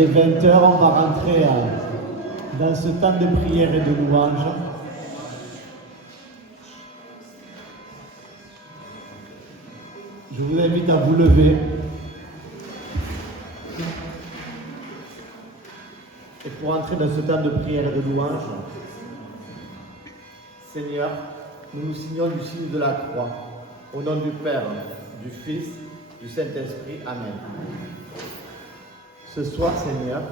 Et 20 heures, on va rentrer dans ce temps de prière et de louange. Je vous invite à vous lever. Et pour entrer dans ce temps de prière et de louange, Seigneur, nous nous signons du signe de la croix. Au nom du Père, du Fils, du Saint-Esprit. Amen. Ce soir, Seigneur,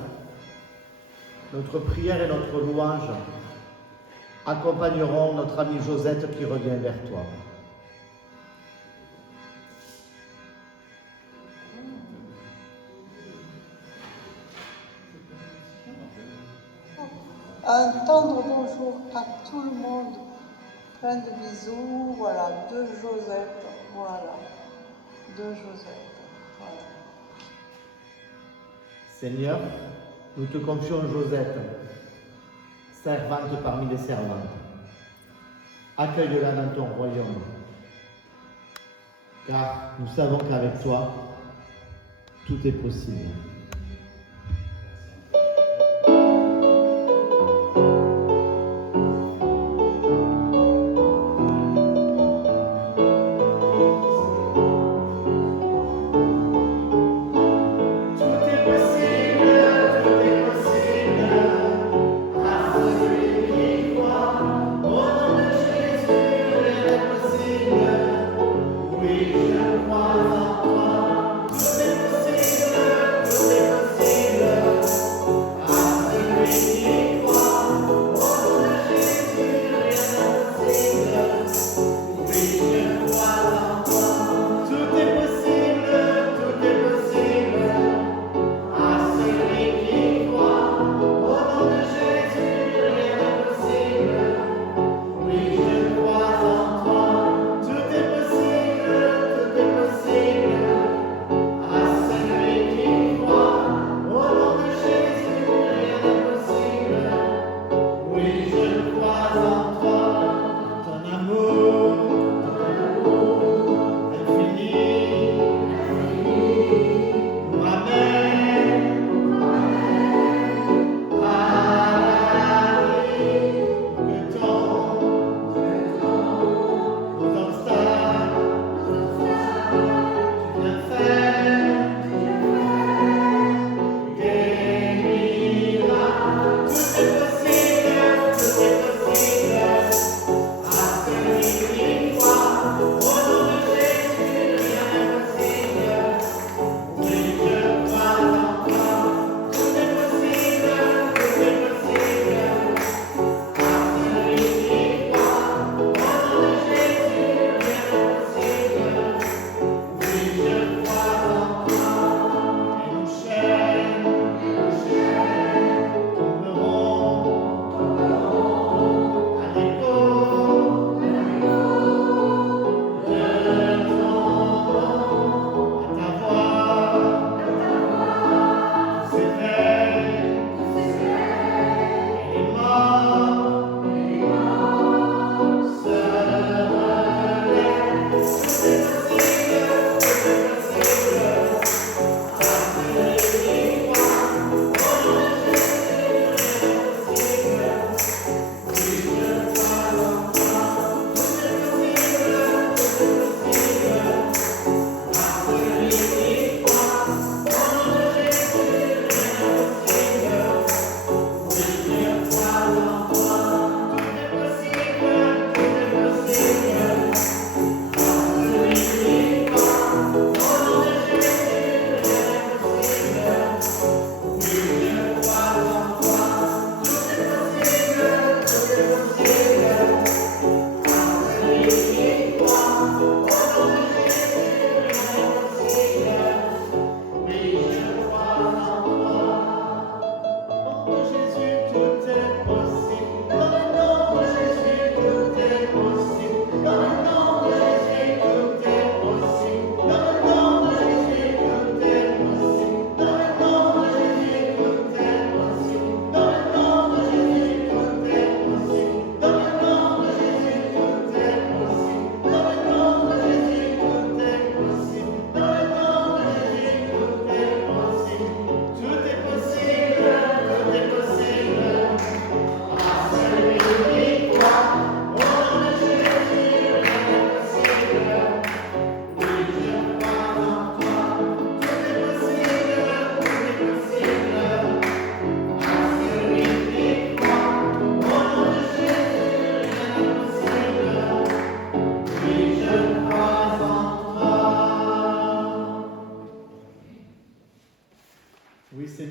notre prière et notre louange accompagneront notre amie Josette qui revient vers toi. Un tendre bonjour à tout le monde, plein de bisous, voilà, de Josette, voilà, de Josette, voilà. Seigneur, nous te confions Josette, servante parmi les servantes. Accueille-la dans ton royaume, car nous savons qu'avec toi, tout est possible. Oui, je crois en toi, tout est possible.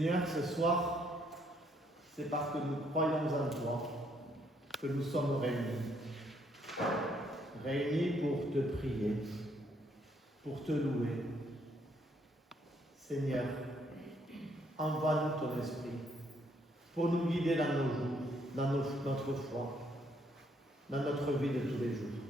Seigneur, ce soir, c'est parce que nous croyons en toi que nous sommes réunis. Réunis pour te prier, pour te louer. Seigneur, envoie-nous ton esprit pour nous guider dans nos jours, dans notre foi, dans notre vie de tous les jours.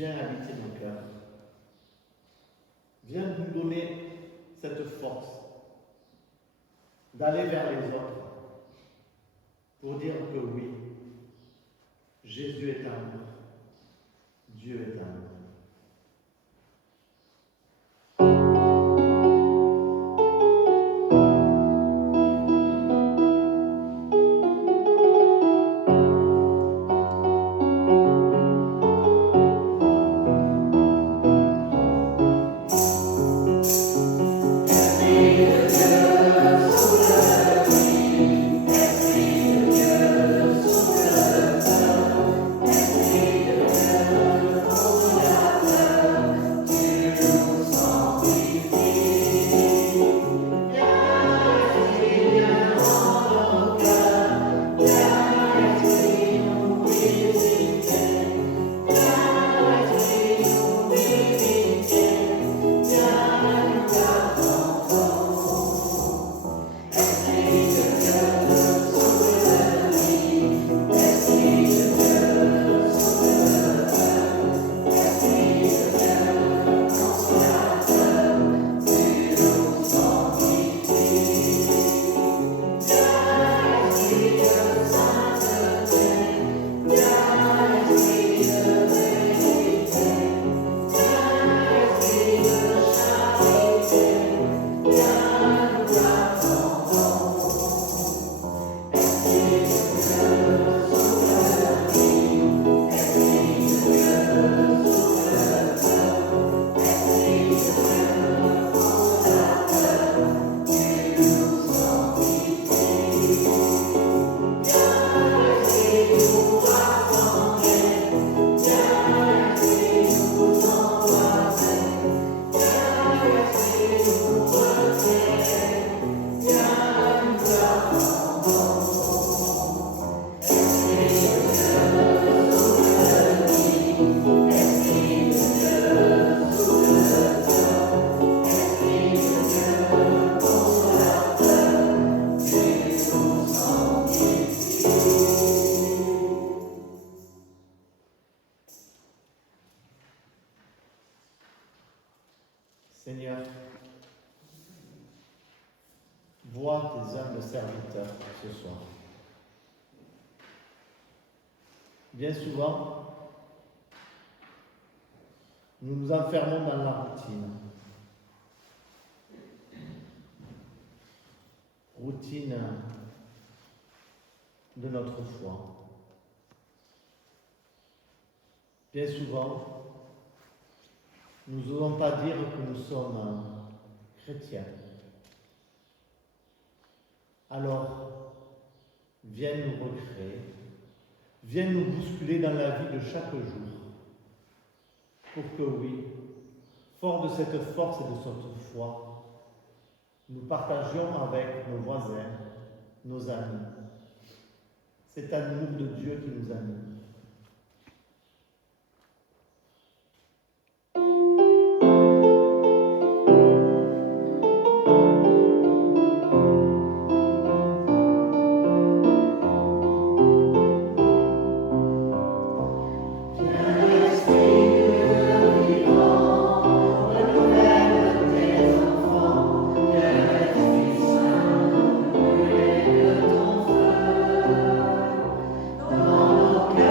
Viens habiter nos cœurs. Viens nous donner cette force d'aller vers les autres pour dire que oui, Jésus est amour, Dieu est amour. Yeah. vois tes humbles serviteurs ce soir. Bien souvent, nous nous enfermons dans la routine. Routine de notre foi. Bien souvent, nous n'osons pas dire que nous sommes chrétiens. Alors, viens nous recréer, viens nous bousculer dans la vie de chaque jour, pour que oui, fort de cette force et de cette foi, nous partagions avec nos voisins, nos amis, cet amour de Dieu qui nous anime. Dans nos cœurs.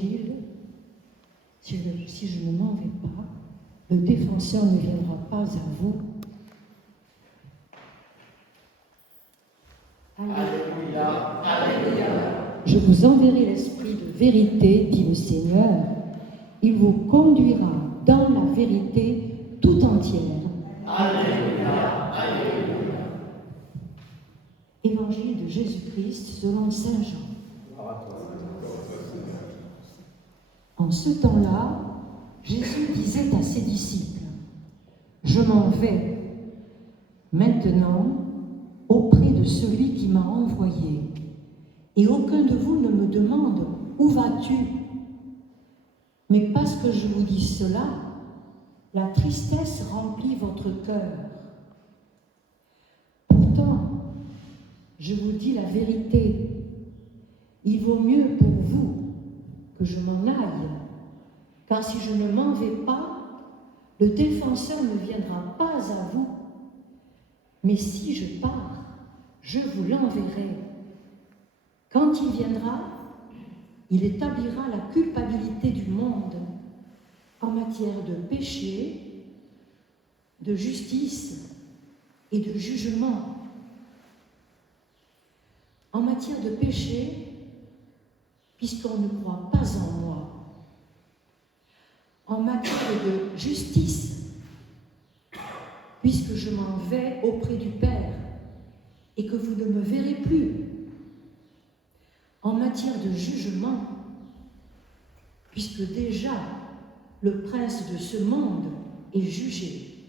l'évangile, si je ne m'en vais pas, le défenseur ne viendra pas à vous. Alléluia, Alléluia. Je vous enverrai l'Esprit de vérité, dit le Seigneur. Il vous conduira dans la vérité tout entière. Alléluia, Alléluia. Évangile de Jésus-Christ selon Saint Jean. En ce temps-là, Jésus disait à ses disciples, « Je m'en vais maintenant auprès de celui qui m'a envoyé, et aucun de vous ne me demande, où vas-tu ? Mais parce que je vous dis cela, la tristesse remplit votre cœur. Pourtant, je vous dis la vérité, il vaut mieux pour vous que je m'en aille, car si je ne m'en vais pas, le défenseur ne viendra pas à vous. Mais si je pars, je vous l'enverrai. Quand il viendra, il établira la culpabilité du monde en matière de péché, de justice et de jugement. En matière de péché, puisqu'on ne croit pas en moi. En matière de justice, puisque je m'en vais auprès du Père et que vous ne me verrez plus. En matière de jugement, puisque déjà le prince de ce monde est jugé.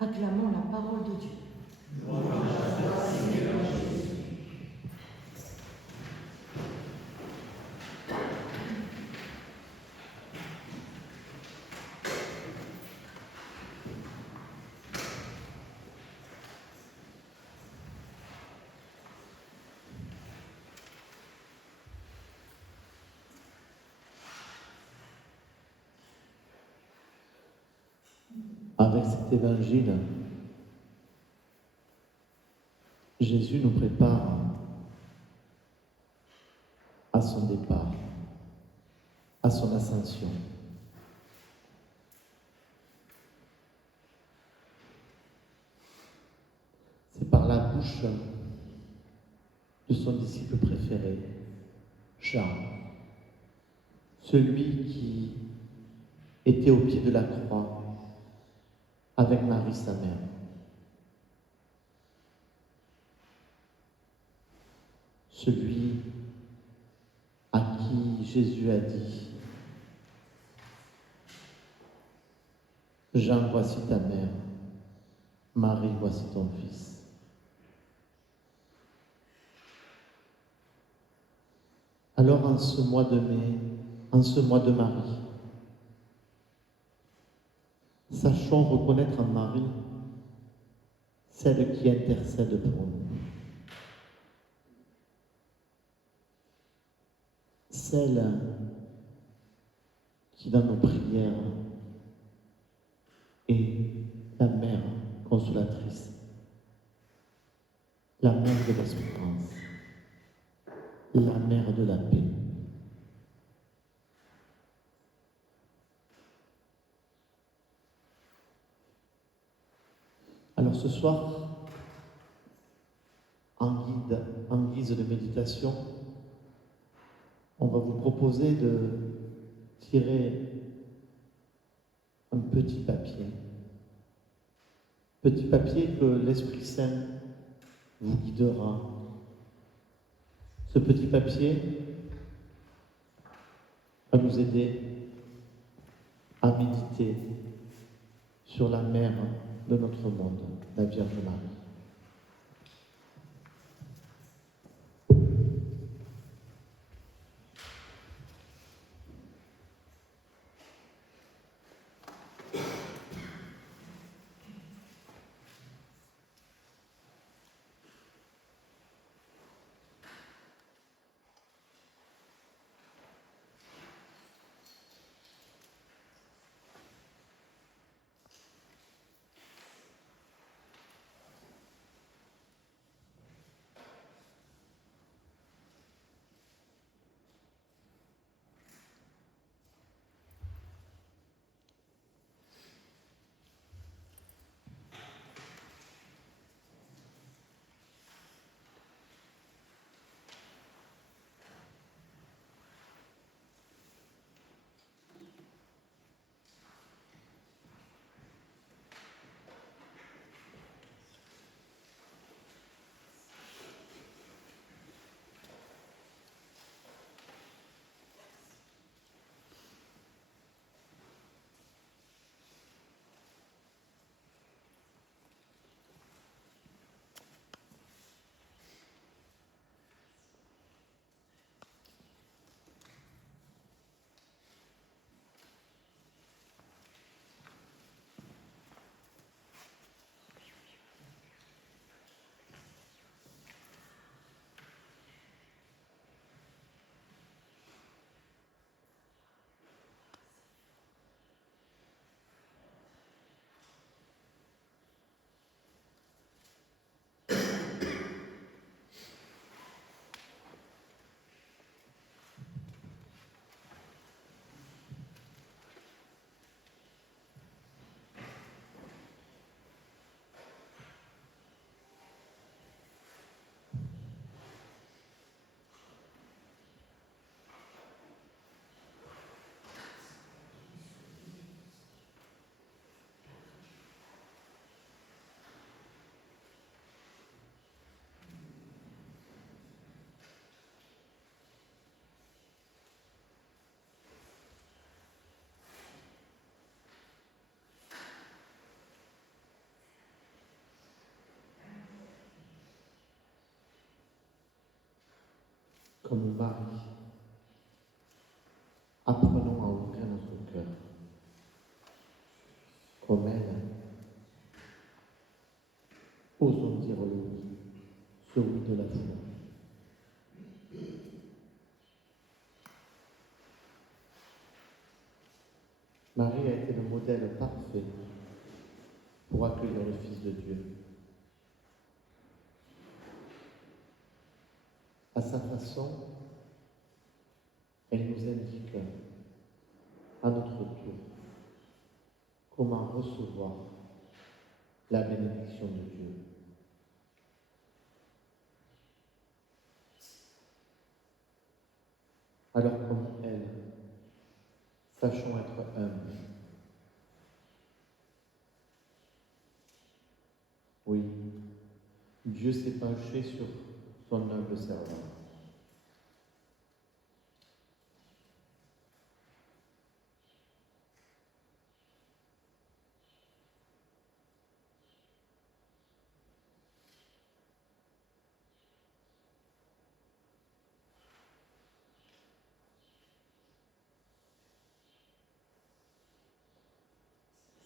Acclamons la parole de Dieu. Avec cet évangile, Jésus nous prépare à son départ, à son ascension. C'est par la bouche de son disciple préféré, Jean, celui qui était au pied de la croix avec Marie, sa mère. Celui à qui Jésus a dit, « Jean, voici ta mère, Marie, voici ton fils. » Alors en ce mois de mai, en ce mois de Marie, sachons reconnaître en Marie celle qui intercède pour nous. Celle qui, dans nos prières, est la mère consolatrice, la mère de l'espérance, la mère de la paix. Alors ce soir, en guise de méditation, on va vous proposer de tirer un petit papier que l'Esprit Saint vous guidera. Ce petit papier va nous aider à méditer sur la mère de notre monde, la Vierge Marie. Comme Marie, apprenons à ouvrir notre cœur. Comme elle, osons dire le oui, ce oui de la foi. Marie a été le modèle parfait pour accueillir le Fils de Dieu. À sa façon, elle nous indique à notre tour comment recevoir la bénédiction de Dieu. Alors comme elle, sachons être humbles. Oui, Dieu s'est penché sur son humble servant.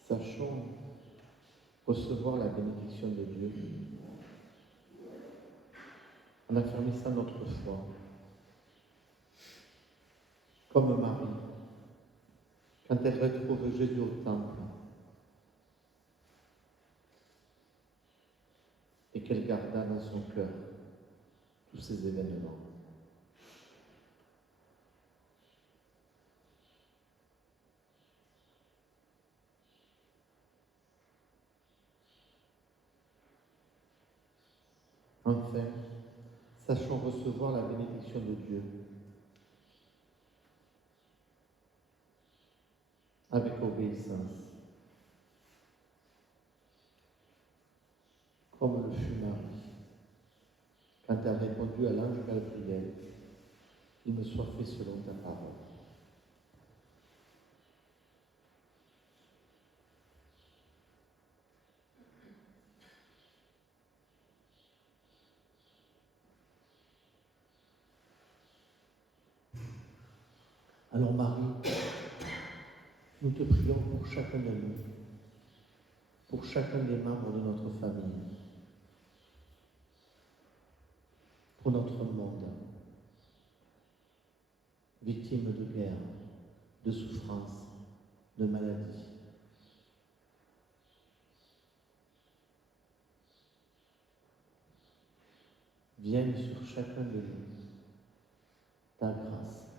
Sachons recevoir la bénédiction de Dieu en affermissant notre foi, comme Marie, quand elle retrouve Jésus au temple et qu'elle garda dans son cœur tous ces événements. Enfin, sachons recevoir la bénédiction de Dieu avec obéissance, comme le fut Marie, quand elle a répondu à l'ange Gabriel, qu'il me soit fait selon ta parole. Alors Marie, nous te prions pour chacun de nous, pour chacun des membres de notre famille, pour notre monde, victime de guerre, de souffrance, de maladie. Vienne sur chacun de nous ta grâce.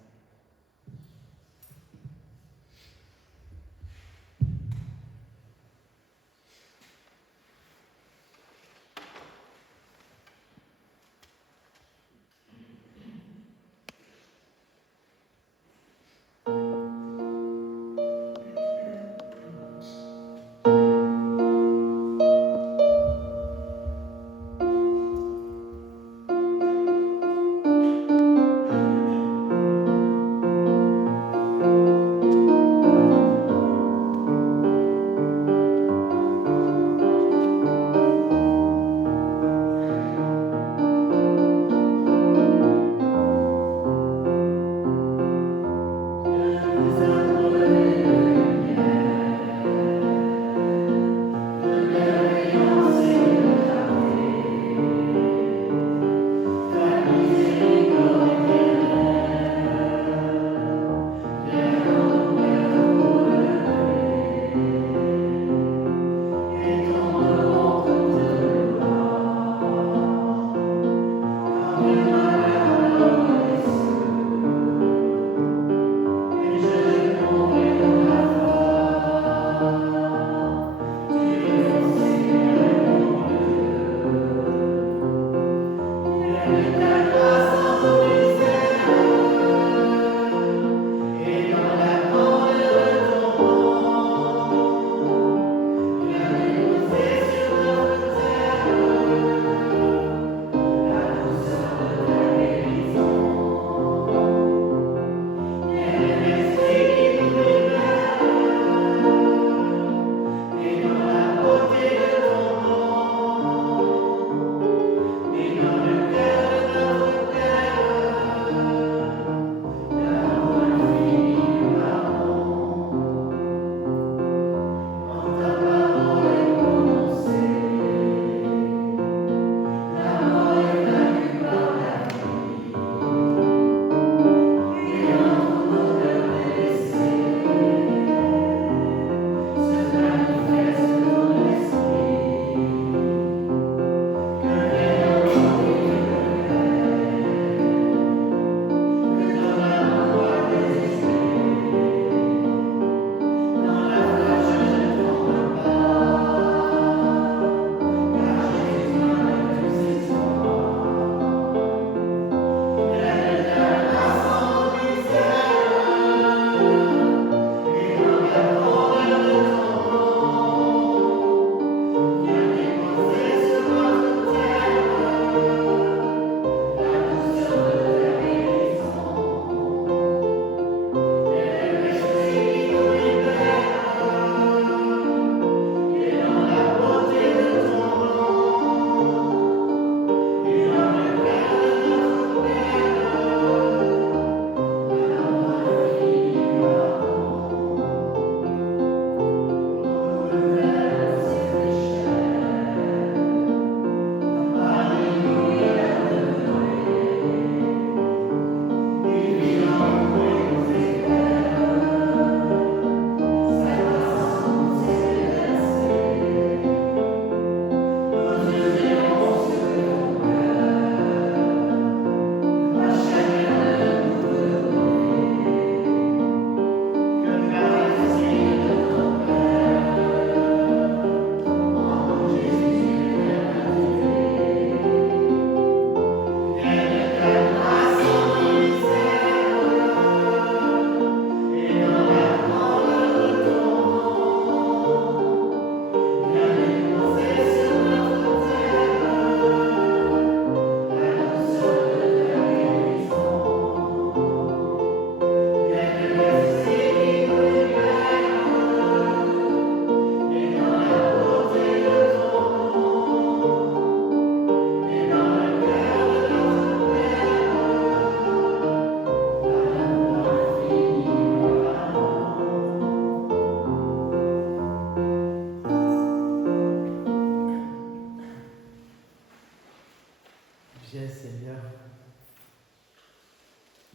Viens Seigneur,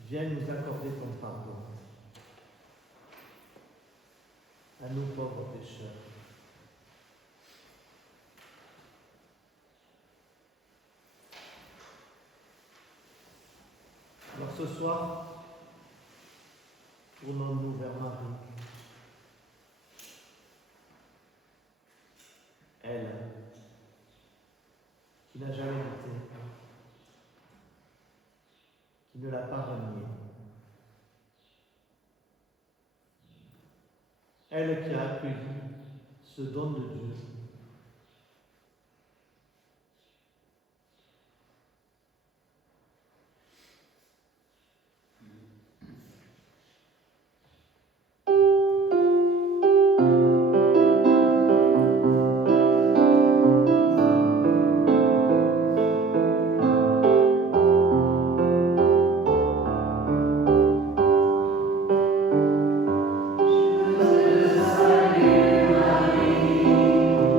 viens nous accorder ton pardon à nos pauvres pécheurs. Alors ce soir, tournons-nous vers Marie. Elle, qui n'a jamais douté, qui ne l'a pas renié. Elle qui a accueilli ce don de Dieu. Je veux saluer Marie.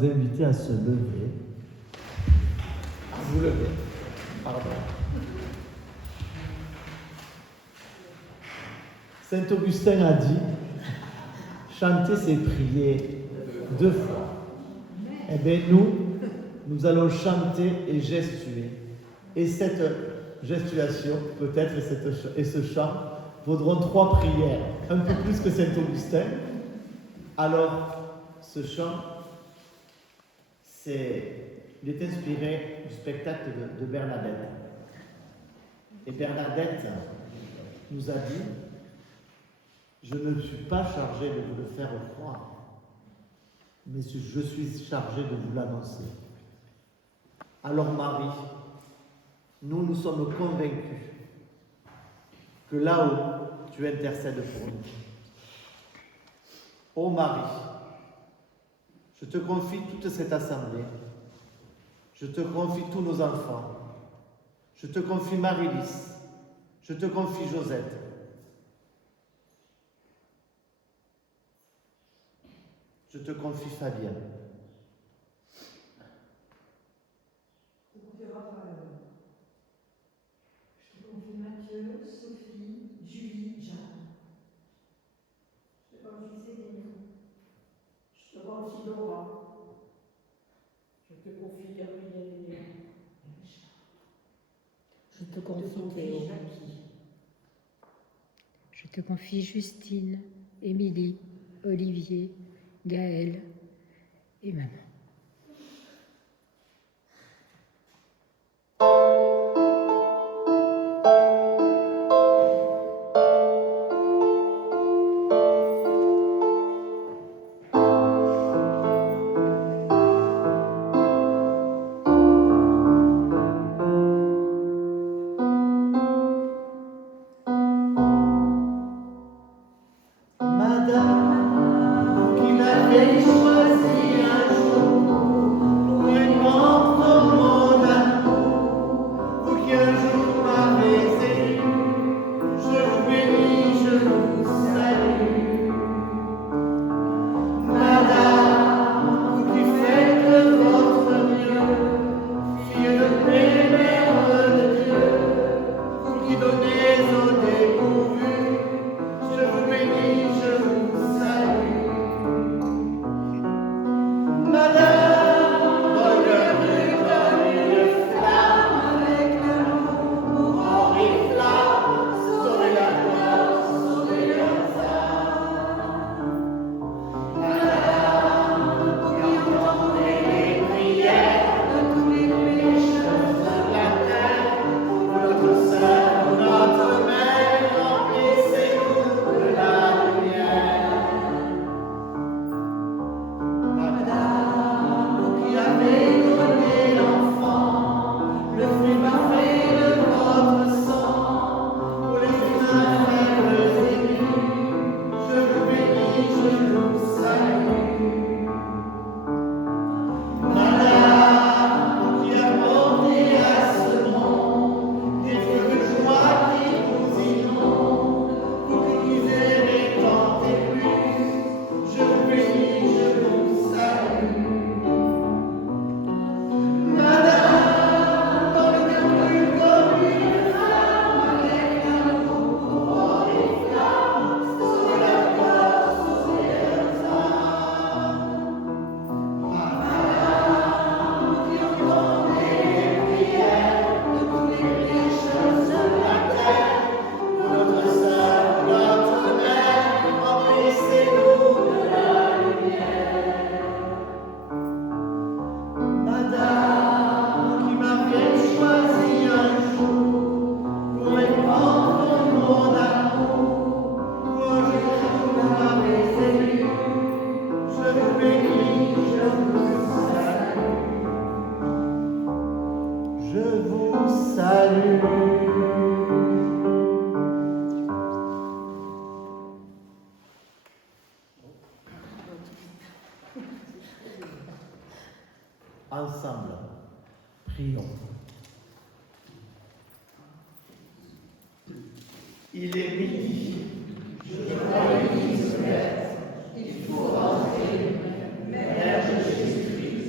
vous inviter à se lever. Vous levez. Pardon. Saint Augustin a dit, chanter c'est prier 2 fois. Eh bien nous allons chanter et gestuer. Et cette gestuation, peut-être, et ce chant, vaudront 3 prières, un peu plus que Saint Augustin. Alors, ce chant, il est inspiré du spectacle de Bernadette. Et Bernadette nous a dit, je ne suis pas chargée de vous le faire croire, mais je suis chargée de vous l'annoncer. Alors Marie, nous sommes convaincus que là-haut, tu intercèdes pour nous. Ô Marie, je te confie toute cette assemblée, je te confie tous nos enfants, je te confie Marie-Lys, je te confie Josette. Je te confie Fabien. Je te confie Mathieu, Sophie, Julie, Jeanne. Je te confie Céline. Je te confie Laura. Je te confie Gabriel et Léa. Je te confie Théo. Je te confie Justine, Émilie, Olivier, Gaël et maman. Ensemble, prions. Il est midi. Je dois il faut rentrer. Mère de Jésus-Christ,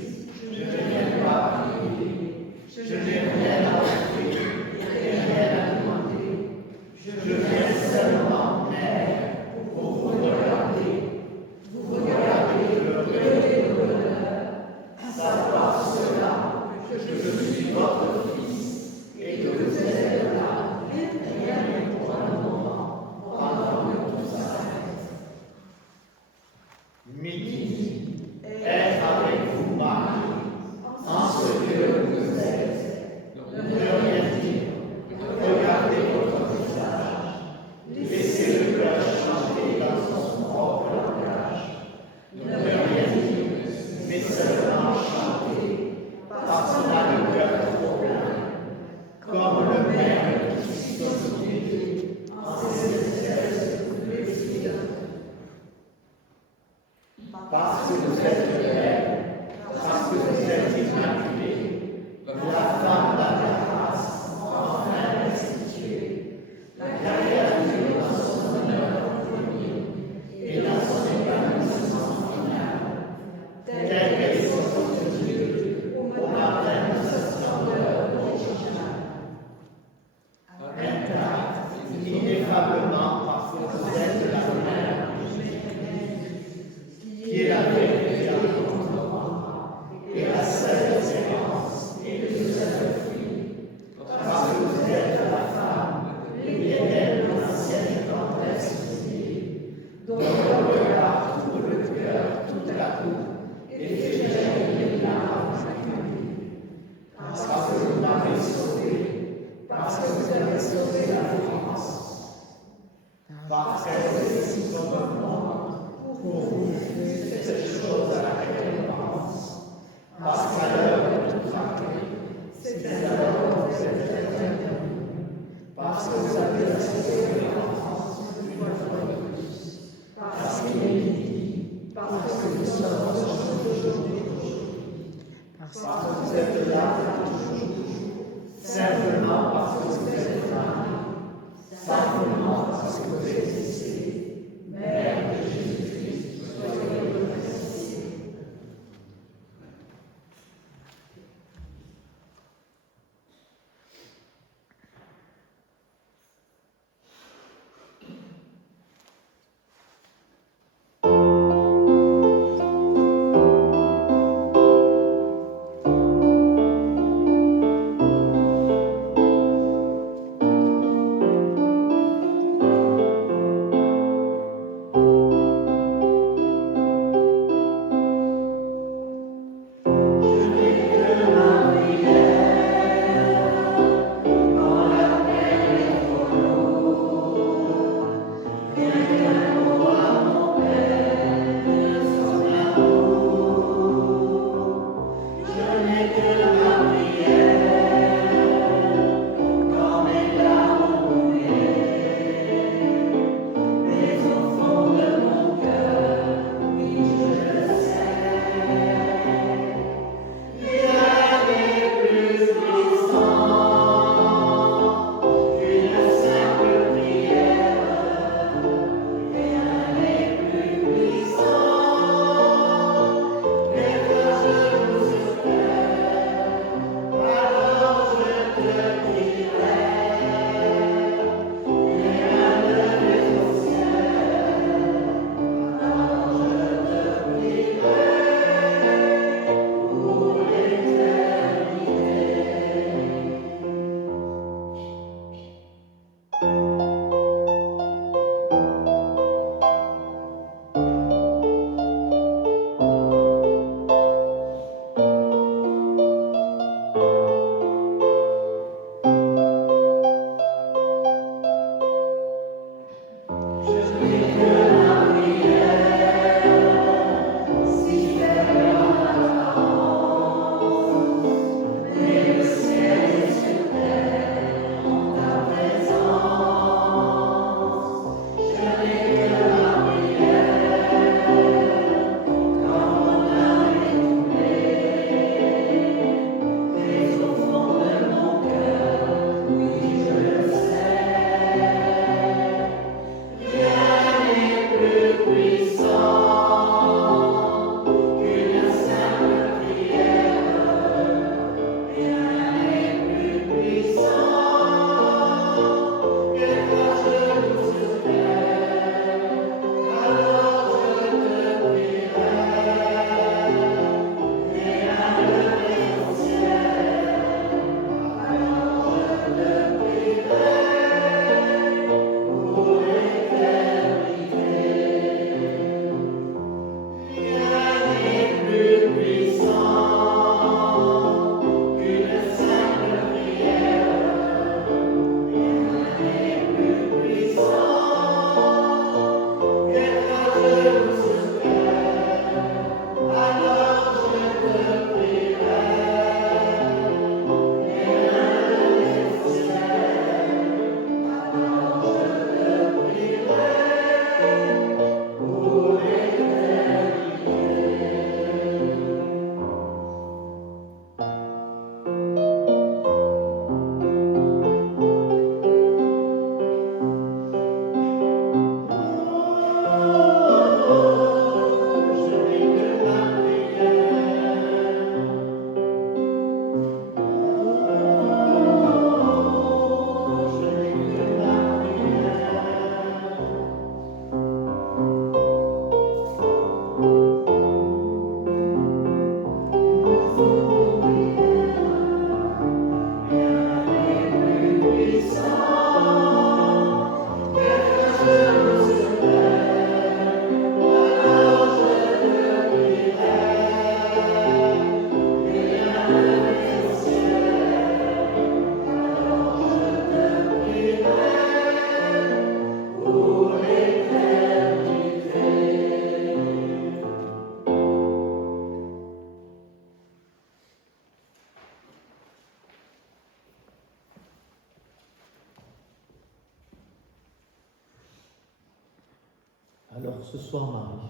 Alors ce soir, Marie,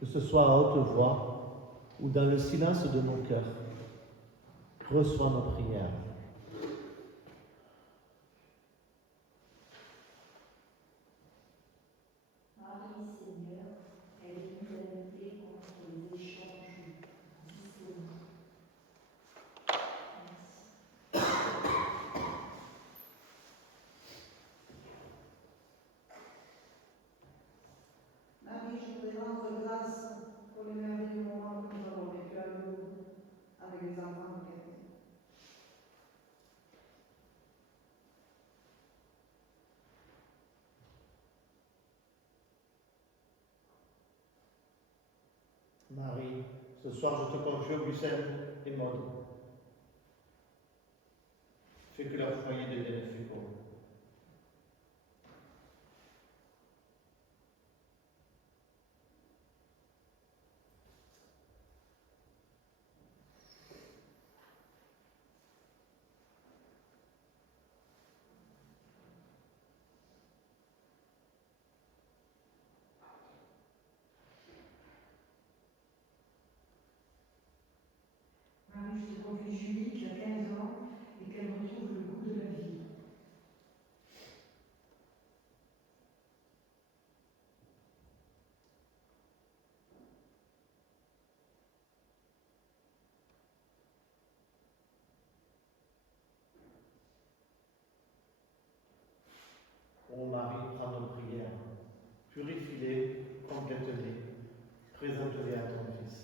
que ce soit à haute voix ou dans le silence de nos cœurs, reçois nos prières. Marie, Seigneur, elle est l'unanimité contre les échanges disponibles. Marie, je voudrais rendre grâce pour les merveilleux moments que nous avons vécus à Lourdes avec les enfants de Cathy. Marie, ce soir je te confie Augustin et Maud. Fais que leur foyer devienne fécond. Marie, je te confie Julie qui a 15 ans et qu'elle retrouve le goût de la vie. Ô Marie, prends nos prières, purifie-les, complète-les, présente-les à ton Fils.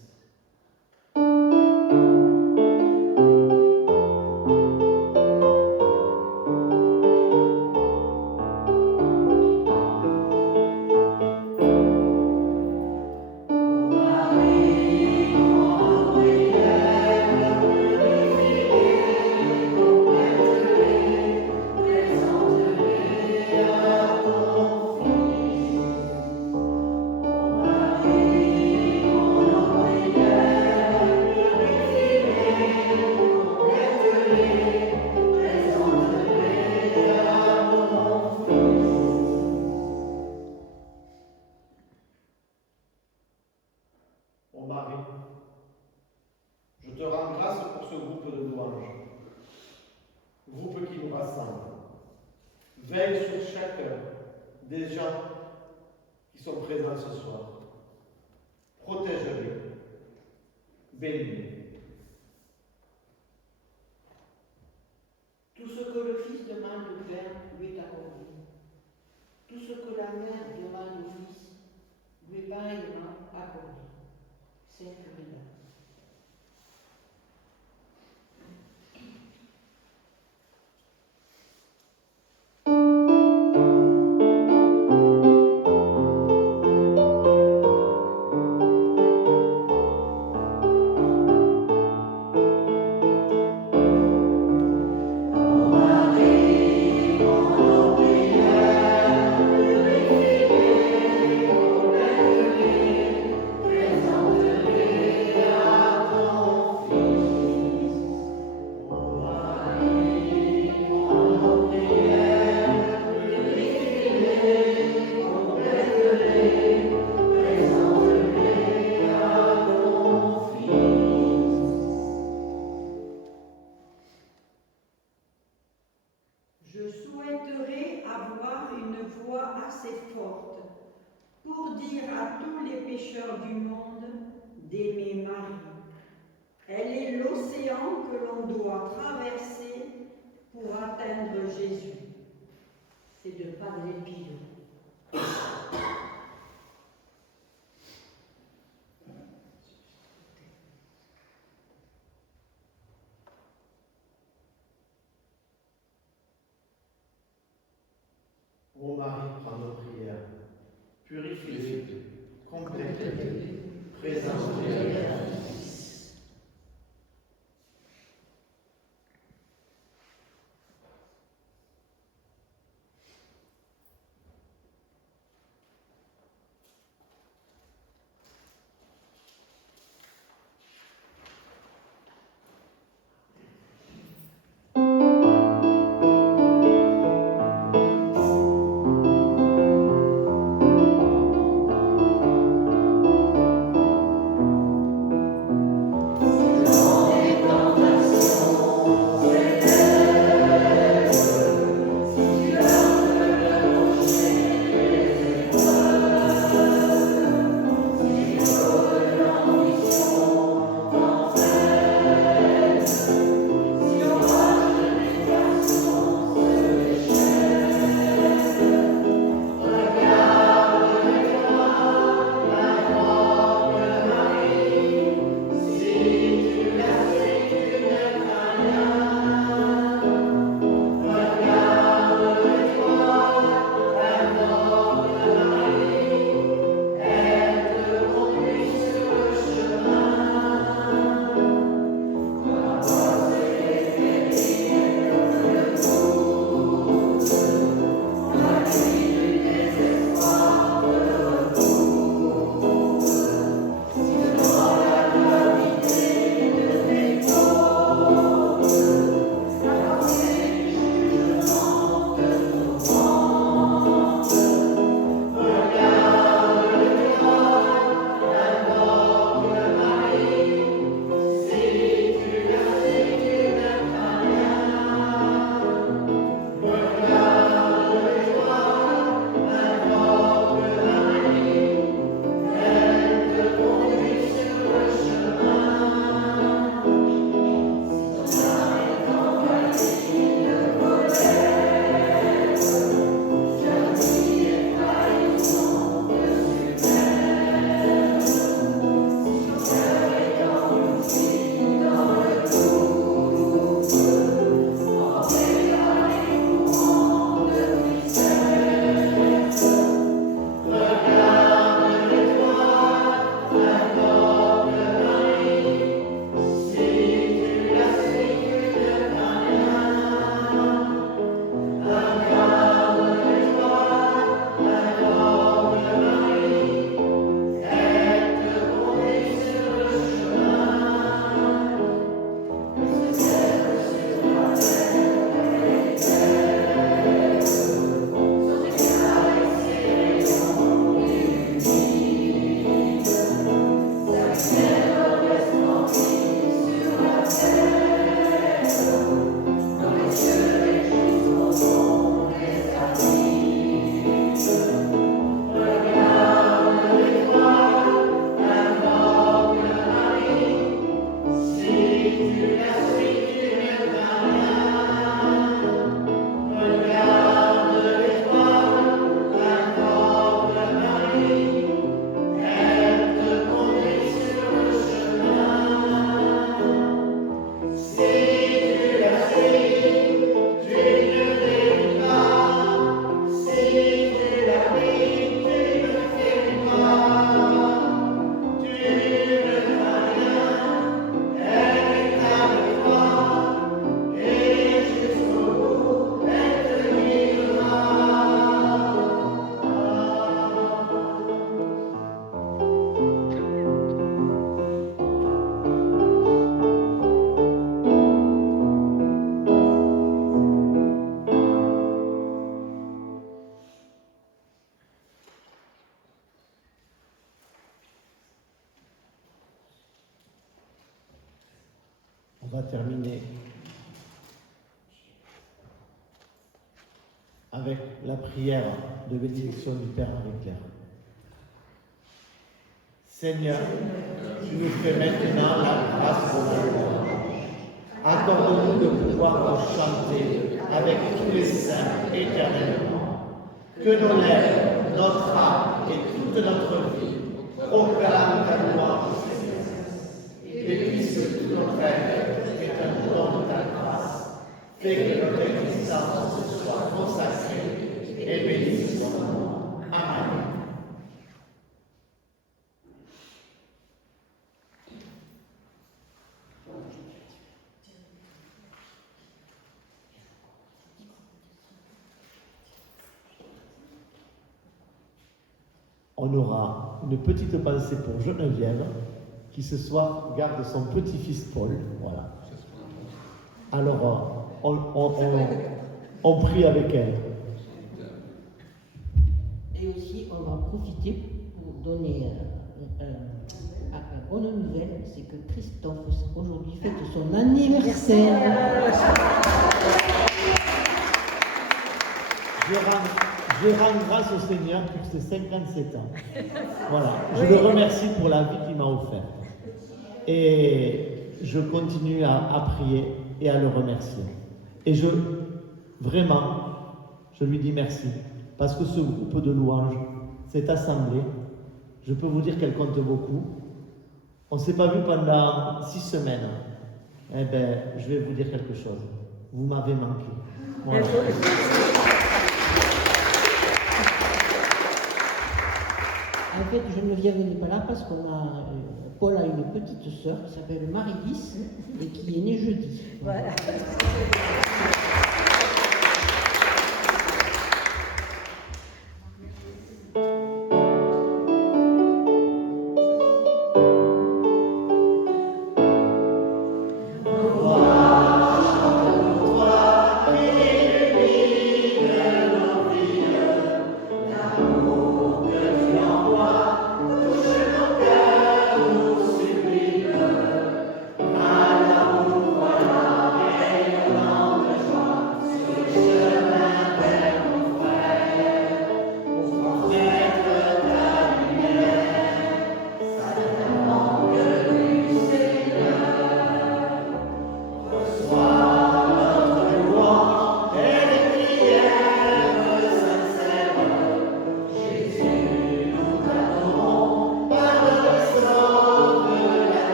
Ô Marie, je te rends grâce pour ce groupe de louanges, groupe qui nous rassemble. Veille sur chacun des gens qui sont présents ce soir. Protège-les, bénis-les. Tout ce que le Fils demande au Père lui est accordé. Tout ce que la Mère demande au Fils lui est pareillement accordé. Sainte Marie. Je souhaiterais avoir une voix assez forte pour dire à tous les pécheurs du monde d'aimer Marie. Elle est l'océan que l'on doit traverser pour atteindre Jésus. C'est de Padre Pio. Ô Marie, prends nos prières, purifie-les, complète-les, présente-les à ton Fils. terminer avec la prière de bénédiction du Père Marie-Claire. Seigneur, tu nous fais maintenant la grâce de la louange. Accorde-nous de pouvoir te chanter avec tous les saints éternellement. Que nos lèvres, notre âme et toute notre vie proclament ta louange, et puisse tout notre être, qui est un don de ta grâce, fait que notre existence soit consacrée et bénie soit ton nom. Amen. On aura une petite pensée pour Geneviève, qui ce soir garde son petit-fils Paul. Voilà. Alors, on prie avec elle. Et aussi, on va profiter pour donner une bonne nouvelle, c'est que Christophe aujourd'hui fête son anniversaire. Je rends grâce au Seigneur pour ses 57 ans. Voilà. Je le remercie pour la vie qu'il m'a offerte. Et je continue à prier et à le remercier. Et vraiment, je lui dis merci. Parce que ce groupe de louanges, cette assemblée, je peux vous dire qu'elle compte beaucoup. On ne s'est pas vu pendant 6 semaines. Eh bien, je vais vous dire quelque chose. Vous m'avez manqué. Voilà. En fait, Geneviève n'est pas là parce Paul a une petite sœur qui s'appelle Marie-Lys et qui est née jeudi. Voilà.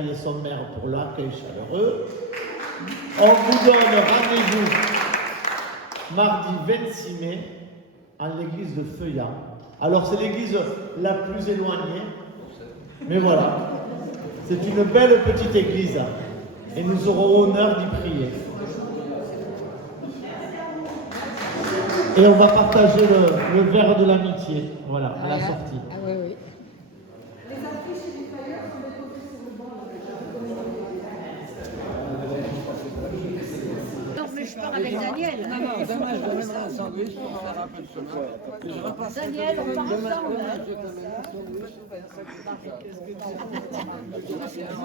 Et son maire pour l'accueil chaleureux. On vous donne rendez-vous mardi 26 mai à l'église de Feuillat. Alors c'est l'église la plus éloignée, mais voilà, c'est une belle petite église et nous aurons honneur d'y prier. Et on va partager le verre de l'amitié, voilà, à la sortie. Ah oui, oui. Je pars avec Daniel. Non, demain je t'amènerai un sandwich pour faire un peu de chemin. Daniel, on part ensemble.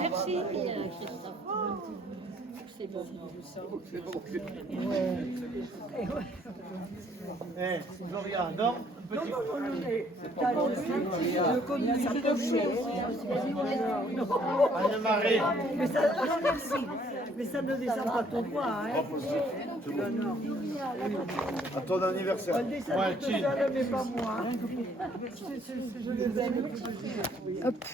Merci, Christophe. C'est bon. C'est bon. Gloria, non? Anne-Marie. Mais ça ne descend pas ton poids, hein? Non. À ton anniversaire. On descend tout seul, mais pas moi. Je les aime. Hop.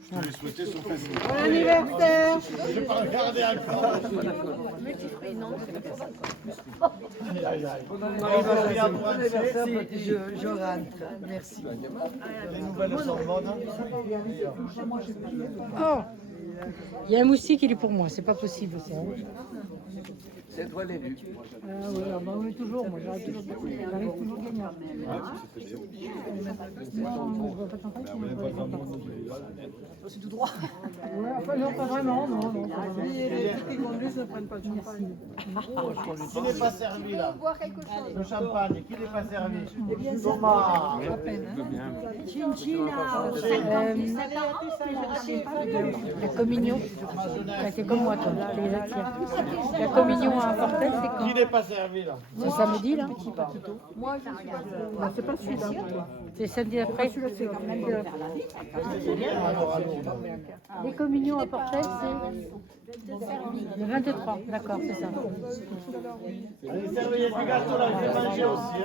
Je te l'ai souhaité sur Facebook. Bon anniversaire! Je ne vais pas regarder encore. Aïe, aïe, aïe. Je rentre, merci. Les nouvelles sont bonnes. Oh, il y a un moustique, il est pour moi, c'est pas possible ça. C'est toi l'élu. Oui, toujours, moi j'arrive toujours gagnant. Non, je vois pas de campagne. C'est tout droit. Ouais, enfin, non, pas vraiment, non. Les trucs qui conduisent ne prennent pas de champagne. Qui n'est pas servi là? Le champagne, qui n'est pas servi? Thomas. La communion, c'est comme moi, toi. La communion à Portel, c'est quand? Qui n'est pas servi là? C'est samedi, là? C'est pas celui-là. C'est samedi après. Les communions à Portel, c'est le 23. D'accord, c'est ça. Allez, servez du gâteau là, je vais manger aussi.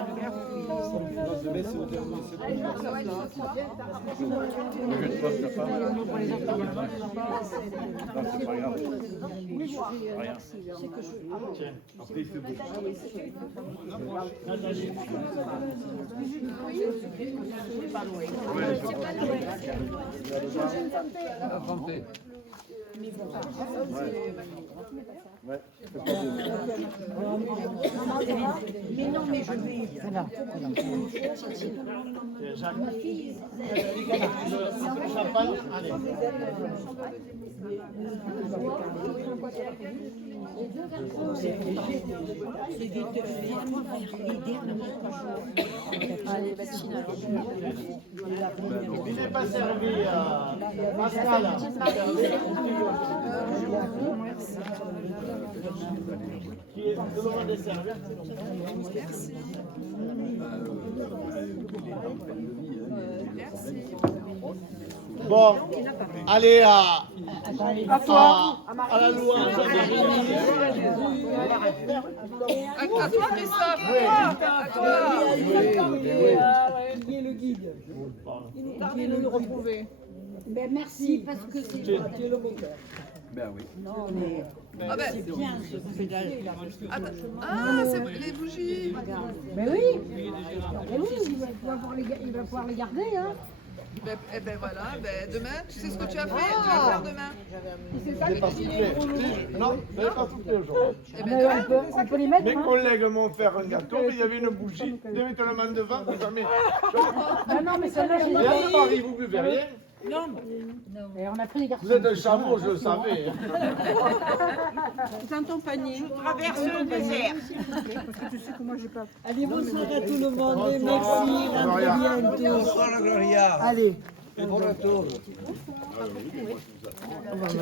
Mais non, mais je vais. Voilà. Jacques. Le champagne, allez. Il n'est pas servi, Pascal. Qui est demande des serviettes? Bon, allez à la louange. À toi, Christophe. À toi. Qui est le guide? Qui est le retrouvé? Ben merci parce que c'est. Qui est le moteur? Ben oui. Non mais. Ah ben. C'est bien ce pédale. Ah, c'est les bougies. Ben oui. Ben oui, il va pouvoir les garder, hein. Eh ben voilà, ben demain, tu sais ce que tu as fait? Tu vas faire demain. C'est ça J'ai pas soufflé. Non, je n'ai pas soufflé aujourd'hui. Eh ben demain. on peut les mettre. Mes collègues m'ont fait un gâteau, mais il y avait une bougie, directement devant, vous savez. Non, mais celle-là, j'ai Et à Paris, vous buvez rien? Non. Et on a pris les garçons. Vous êtes un chameau, je le savais. Dans ton panier. Traverse le désert. Parce que tu sais que moi j'ai pas. Allez, bonsoir à tout le monde et merci. À bientôt. Bonsoir la Gloria. Allez. Et bon retour.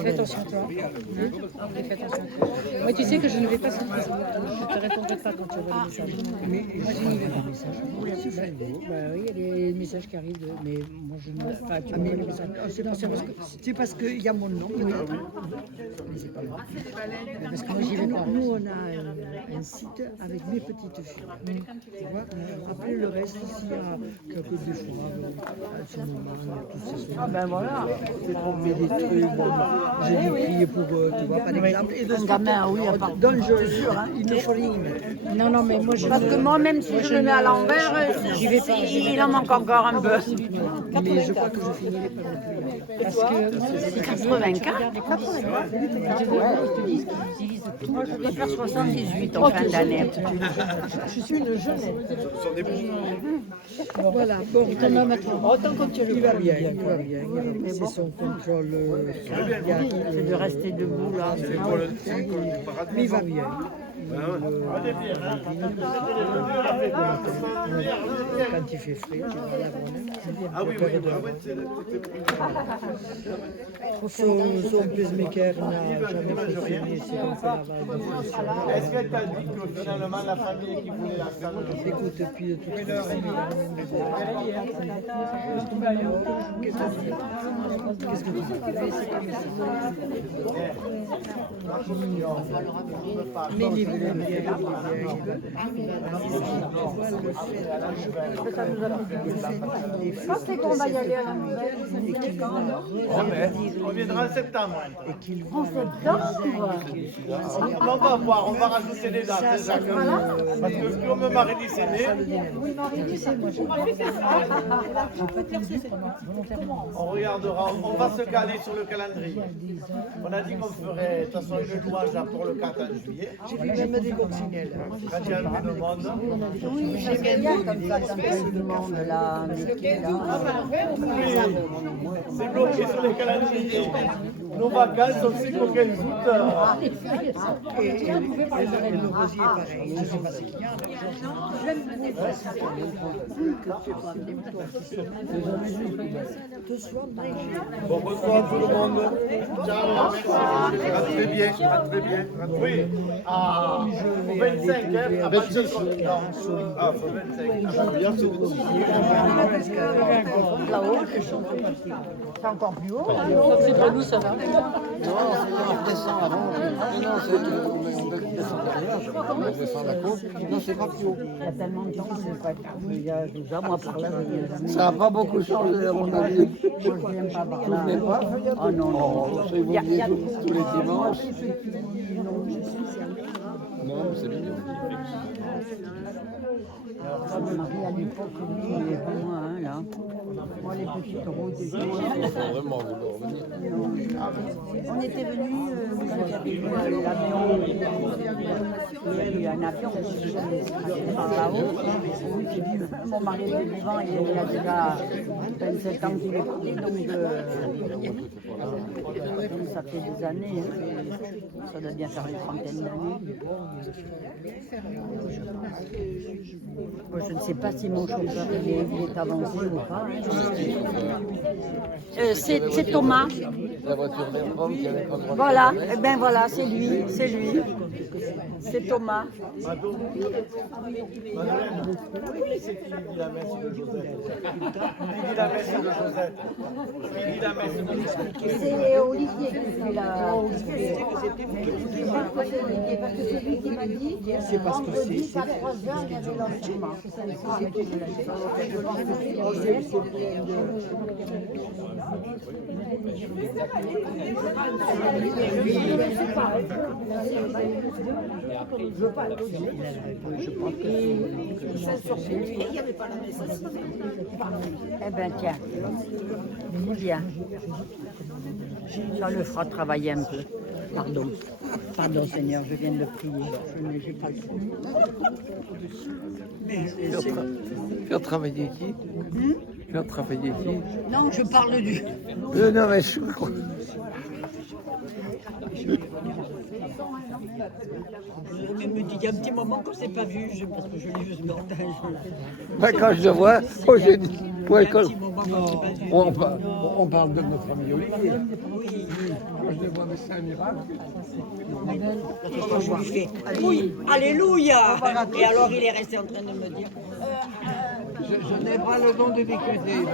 Fais attention à toi. Fais attention à toi. Moi, tu sais que je ne vais pas sortir. Je ne te répondrai pas quand tu auras les messages. Mais moi, je n'y vais pas. Bah oui, il y a des messages qui arrivent, mais moi, je ne vais pas. Tu vois les messages. C'est parce qu'il y a mon nom. Oui. Mais c'est pas moi. Parce que moi, j'y vais pas. Nous, on a un site avec mes petites filles. Tu vois. Après, le reste, ici, il y a quelques défauts. À ce moment, tout ça. Ah ben voilà. J'ai trompé des trucs. J'ai dû prier pour, tu vois, par exemple. Et un gamin, oui, à part. Donc, je jure, hein, il ne faut rien y mettre. Non, mais moi, je. Parce que moi, même si je le mets à l'envers, j'y vais pas. Il en manque encore un peu. Mais je crois que je finirai par le prier. Parce que. C'est 84. Ils te disent qu'ils utilisent tout. Moi, je vais faire 78 en fin d'année. Je suis une jeunette. Voilà. Bon, ton homme à toi. Autant comme tu le il va bien, il va bien. C'est son contrôle. C'est de rester debout là. Mais il va bien. Quand il fait frais, tu vois la bonne. Ah oui, son pacemaker n'a jamais fonctionné, c'est donc la Est-ce qu'elle t'a dit que finalement la famille qui voulait la salle? Écoute, depuis de toute façon, qu'est-ce que tu mais il est bien. Je pense qu'on va y aller à la On viendra en septembre. En septembre? On va voir, on va rajouter des dates, Jacques. Parce que comme Marie dit c'est né, Oui, Marie, tu sais, moi, je on regardera, on va se caler sur le calendrier. On a dit qu'on ferait de toute façon une louange pour le 4 juillet. même des coccinelles. Quand il y a un peu de monde, Oui, c'est bien comme ça, quand il y a du monde là, mais qui est là. c'est bloqué sur les calendriers. Nos vacances sont aussi pour 15 août. Et le rosier, pareil. Je ne sais pas ce qu'il y a. Bon, bonsoir à tout le monde. Ciao, merci. Rentrez bien, rentrez bien. Oui, au 25, hein, à partir de... Non, ah, au 25. Bien, c'est Là-haut, c'est encore plus haut. C'est pour nous, ça va. Non, on redescend avant. Non, c'est on descend derrière, on descend la côte. Non, c'est pas plus haut. Il y a tellement de gens que c'est pas déjà, moi par là, je viens jamais. Ça n'a pas beaucoup changé à mon avis. Moi, je viens pas par là. Vous venez pas? Oh non, non. C'est vous venez tous les dimanches. Non, c'est mignon. Mon mari, à l'époque, lui, il est vraiment un, là. Moi, les petites routes et tout. Il faut vraiment vouloir venir. On était venus, vous avez vu l'avion. Il y a eu un avion par là-haut. Oui, j'ai vu. Mon mari était vivant, il a déjà 27 ans qu'il est parti, donc ça fait des années. Hein. Ça doit bien faire une trentaine d'années. Moi, je ne sais pas si mon chauffeur il est avancé ou pas. C'est Thomas. La voiture des Roms qui avait pas le droit de Voilà, eh ben voilà, c'est lui, c'est lui. C'est Thomas. c'est qui dit la messe de Josette? Qui dit la messe de Josette? Qui dit la messe de Josette? C'est Olivier qui fait la... Parce que c'est lui qui m'a dit, vendredi à 3h, il y avait l'enseignement. Je pense que c'est eh ben tiens, bien. Ça le fera travailler un peu. Pardon. Pardon Seigneur, je viens de le prier. J'ai pas le temps. Faire travailler qui? Faire travailler qui? Non, je parle du... Non, mais je crois. Il me dit, il y a un petit moment qu'on ne s'est pas vu, parce que je l'ai vu ce matin. Moi, quand je le vois, oh, j'ai dit. Ouais, quand... On parle de notre ami Olivier. Oui. Quand je le vois, mais c'est un miracle. je lui fais, oui, alléluia. Et alors il est resté en train de me dire... Je n'ai pas le don de m'écouter.